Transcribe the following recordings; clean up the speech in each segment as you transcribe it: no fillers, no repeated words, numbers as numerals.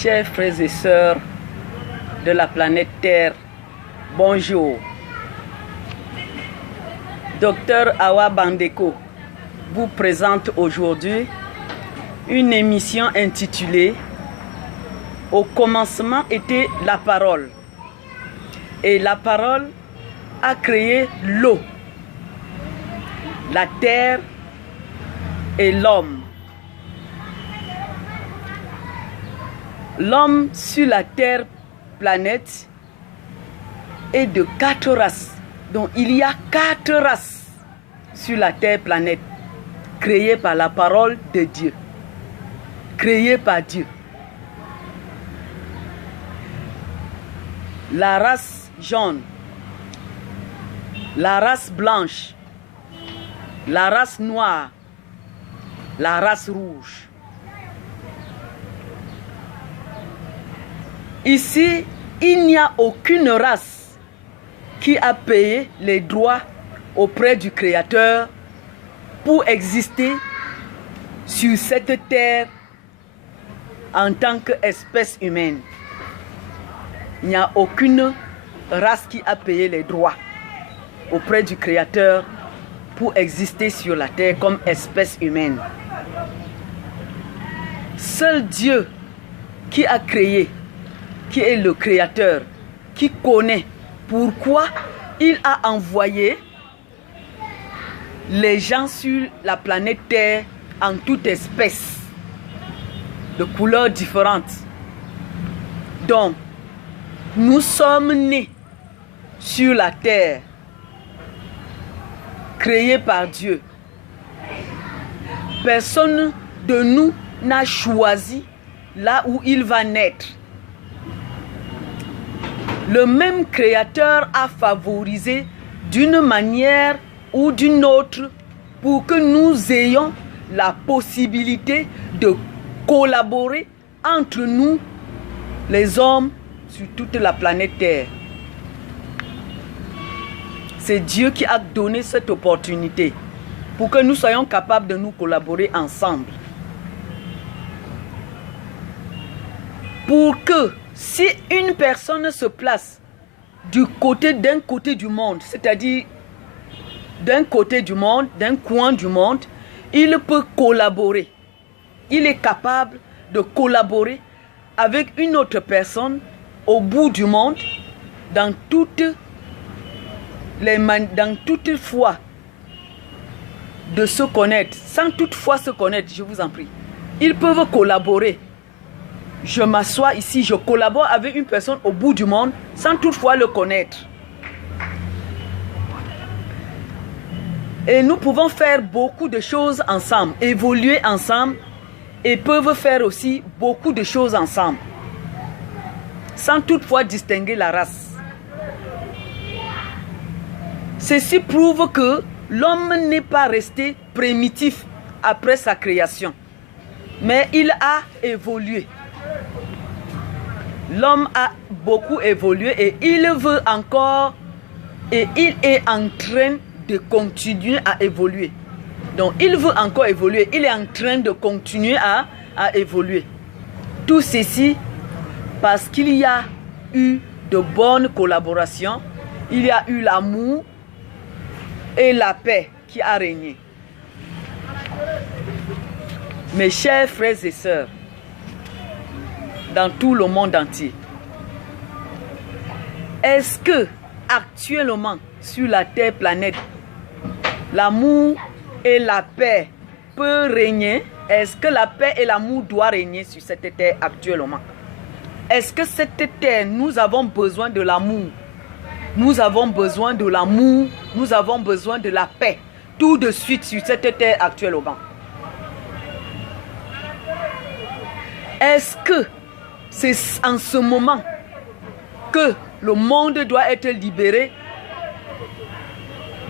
Chers frères et sœurs de la planète Terre, bonjour. Docteur Awa Bandeko vous présente aujourd'hui une émission intitulée « Au commencement était la parole ». Et la parole a créé l'eau, la terre et l'homme. L'homme sur la terre planète est de 4 races. Donc il y a 4 races sur la terre planète, créées par la parole de Dieu, créées par Dieu. La race jaune, la race blanche, la race noire, la race rouge. Ici, il n'y a aucune race qui a payé les droits auprès du Créateur pour exister sur cette terre en tant qu'espèce humaine. Il n'y a aucune race qui a payé les droits auprès du Créateur pour exister sur la terre comme espèce humaine. Seul Dieu qui a créé, qui est le Créateur, qui connaît pourquoi il a envoyé les gens sur la planète Terre en toute espèce, de couleurs différentes. Donc, nous sommes nés sur la terre, créés par Dieu. Personne de nous n'a choisi là où il va naître. Le même Créateur a favorisé d'une manière ou d'une autre pour que nous ayons la possibilité de collaborer entre nous, les hommes, sur toute la planète Terre. C'est Dieu qui a donné cette opportunité pour que nous soyons capables de nous collaborer ensemble. Pour que si une personne se place d'un côté du monde, c'est-à-dire d'un côté du monde, d'un coin du monde, il peut collaborer. Il est capable de collaborer avec une autre personne au bout du monde, dans toute foi de se connaître, sans toutefois se connaître, je vous en prie. Ils peuvent collaborer. Je m'assois ici, je collabore avec une personne au bout du monde, sans toutefois le connaître. Et nous pouvons faire beaucoup de choses ensemble, évoluer ensemble, et peuvent faire aussi beaucoup de choses ensemble, sans toutefois distinguer la race. Ceci prouve que l'homme n'est pas resté primitif après sa création, mais il a évolué. L'homme a beaucoup évolué et il veut encore, et il est en train de continuer à évoluer. Donc il veut encore évoluer, il est en train de continuer à évoluer. Tout ceci parce qu'il y a eu de bonnes collaborations, il y a eu l'amour et la paix qui a régné. Mes chers frères et sœurs, dans tout le monde entier, est-ce que actuellement sur la terre planète, l'amour et la paix peuvent régner? Est-ce que la paix et l'amour doivent régner sur cette terre actuellement? Est-ce que cette terre, nous avons besoin de l'amour? Nous avons besoin de l'amour, nous avons besoin de la paix, tout de suite sur cette terre actuellement. Est-ce que c'est en ce moment que le monde doit être libéré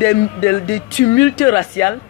des tumultes raciaux?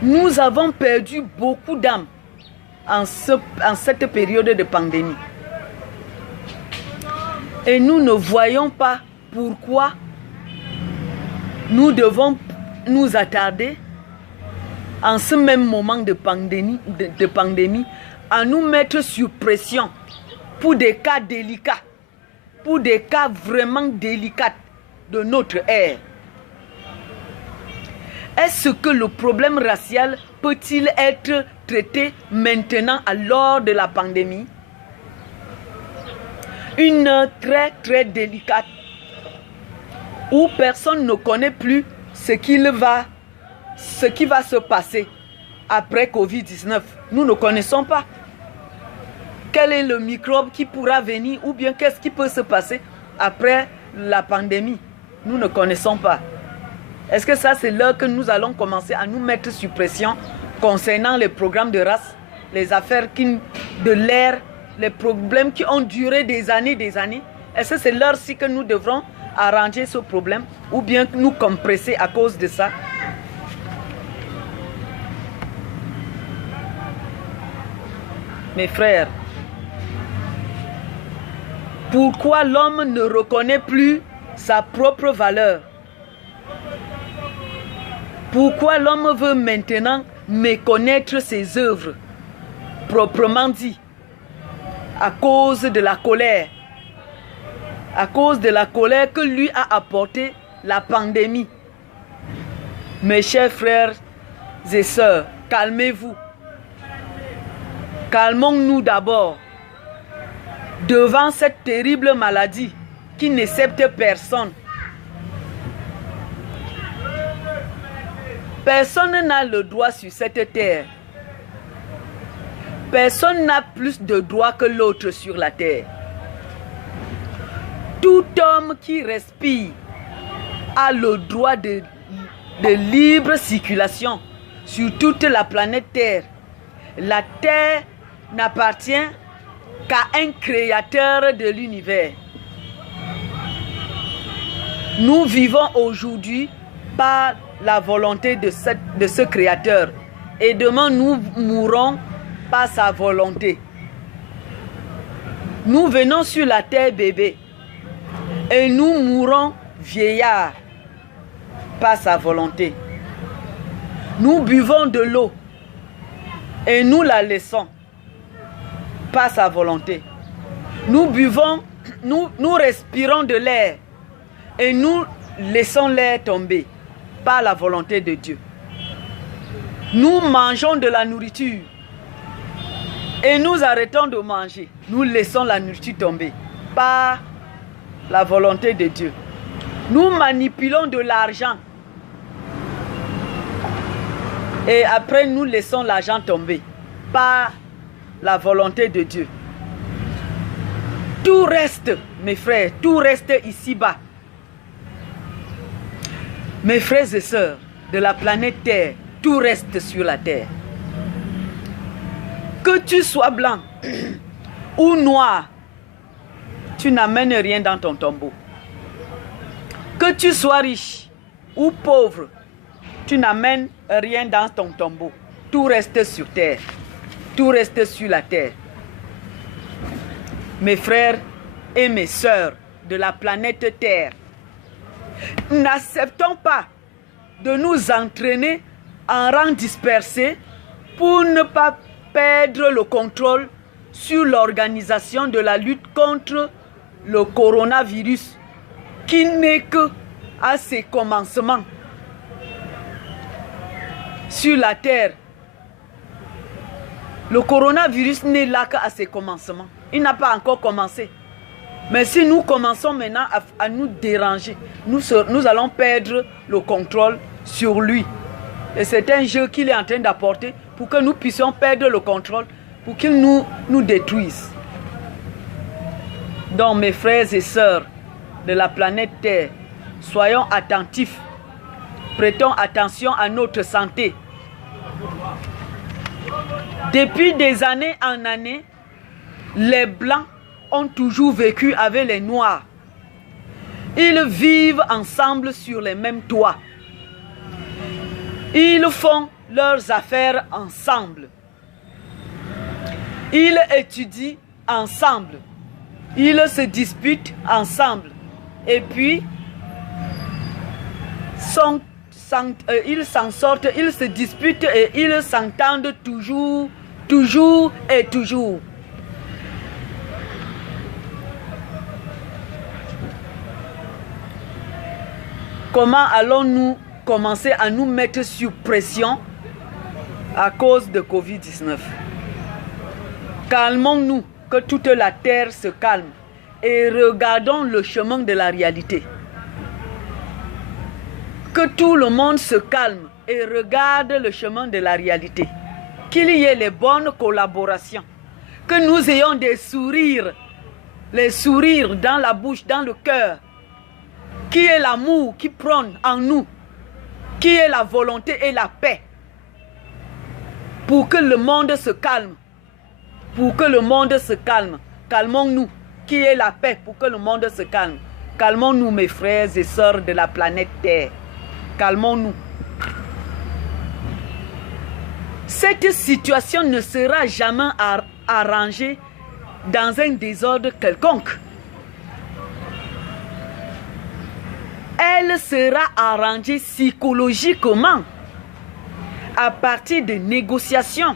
Nous avons perdu beaucoup d'âmes en cette période de pandémie. Et nous ne voyons pas pourquoi nous devons nous attarder en ce même moment de pandémie, à nous mettre sur pression pour des cas délicats, pour des cas vraiment délicats de notre ère. Est-ce que le problème racial peut-il être traité maintenant à l'heure de la pandémie? Une heure très délicate où personne ne connaît plus ce qui va se passer après Covid-19. Nous ne connaissons pas. Quel est le microbe qui pourra venir ou bien qu'est-ce qui peut se passer après la pandémie? Nous ne connaissons pas. Est-ce que ça, c'est l'heure que nous allons commencer à nous mettre sous pression concernant les programmes de race, les affaires de l'air, les problèmes qui ont duré des années? Est-ce que c'est l'heure-ci que nous devrons arranger ce problème ou bien nous compresser à cause de ça? Mes frères, pourquoi l'homme ne reconnaît plus sa propre valeur? Pourquoi l'homme veut maintenant méconnaître ses œuvres, proprement dit? À cause de la colère. À cause de la colère que lui a apporté la pandémie. Mes chers frères et sœurs, calmez-vous. Calmons-nous d'abord devant cette terrible maladie qui n'accepte personne. Personne n'a le droit sur cette terre. Personne n'a plus de droits que l'autre sur la terre. Tout homme qui respire a le droit de libre circulation sur toute la planète Terre. La Terre n'appartient qu'à un créateur de l'univers. Nous vivons aujourd'hui par la volonté de ce créateur et demain nous mourrons par sa volonté. Nous venons sur la terre bébé et nous mourrons vieillards par sa volonté. Nous buvons de l'eau et nous la laissons par sa volonté. Nous respirons de l'air et nous laissons l'air tomber par la volonté de Dieu. Nous mangeons de la nourriture et nous arrêtons de manger. Nous laissons la nourriture tomber par la volonté de Dieu. Nous manipulons de l'argent et après nous laissons l'argent tomber par la volonté de Dieu. Tout reste, mes frères, tout reste ici-bas. Mes frères et sœurs de la planète Terre, tout reste sur la terre. Que tu sois blanc ou noir, tu n'amènes rien dans ton tombeau. Que tu sois riche ou pauvre, tu n'amènes rien dans ton tombeau. Tout reste sur terre. Tout reste sur la terre. Mes frères et mes sœurs de la planète Terre, n'acceptons pas de nous entraîner en rang dispersé pour ne pas perdre le contrôle sur l'organisation de la lutte contre le coronavirus qui n'est que à ses commencements sur la terre. Le coronavirus n'est là qu'à ses commencements. Il n'a pas encore commencé. Mais si nous commençons maintenant à nous déranger, nous allons perdre le contrôle sur lui. Et c'est un jeu qu'il est en train d'apporter pour que nous puissions perdre le contrôle, pour qu'il nous détruise. Donc mes frères et sœurs de la planète Terre, soyons attentifs. Prêtons attention à notre santé. Depuis des années en années, les Blancs ont toujours vécu avec les Noirs. Ils vivent ensemble sur les mêmes toits. Ils font leurs affaires ensemble. Ils étudient ensemble. Ils se disputent ensemble. Et puis, s'en sortent, ils se disputent et ils s'entendent toujours, toujours et toujours. Comment allons-nous commencer à nous mettre sous pression à cause de Covid-19? Calmons-nous, que toute la terre se calme et regardons le chemin de la réalité. Que tout le monde se calme et regarde le chemin de la réalité. Qu'il y ait les bonnes collaborations. Que nous ayons des sourires, les sourires dans la bouche, dans le cœur. Qui est l'amour qui prône en nous, qui est la volonté et la paix, pour que le monde se calme, pour que le monde se calme. Calmons-nous, qui est la paix pour que le monde se calme. Calmons-nous, mes frères et sœurs de la planète Terre. Calmons-nous. Cette situation ne sera jamais arrangée dans un désordre quelconque. Elle sera arrangée psychologiquement à partir de négociations,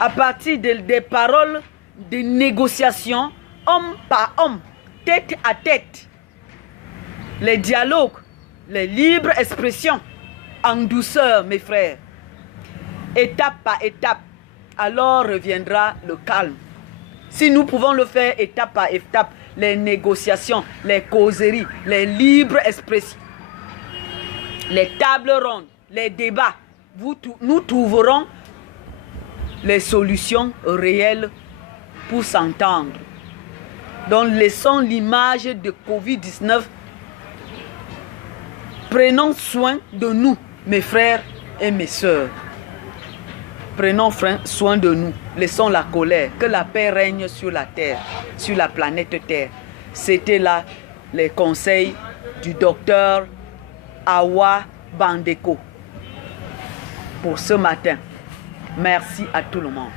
à partir des paroles de négociations, homme par homme, tête à tête. Les dialogues, les libres expressions, en douceur, mes frères. Étape par étape, alors reviendra le calme. Si nous pouvons le faire étape par étape, les négociations, les causeries, les libres expressions, les tables rondes, les débats, nous trouverons les solutions réelles pour s'entendre. Donc laissons l'image de Covid-19. Prenons soin de nous, mes frères et mes sœurs. Prenons soin de nous. Laissons la colère. Que la paix règne sur la terre, sur la planète Terre. C'était là les conseils du docteur Awa Bandeko pour ce matin. Merci à tout le monde.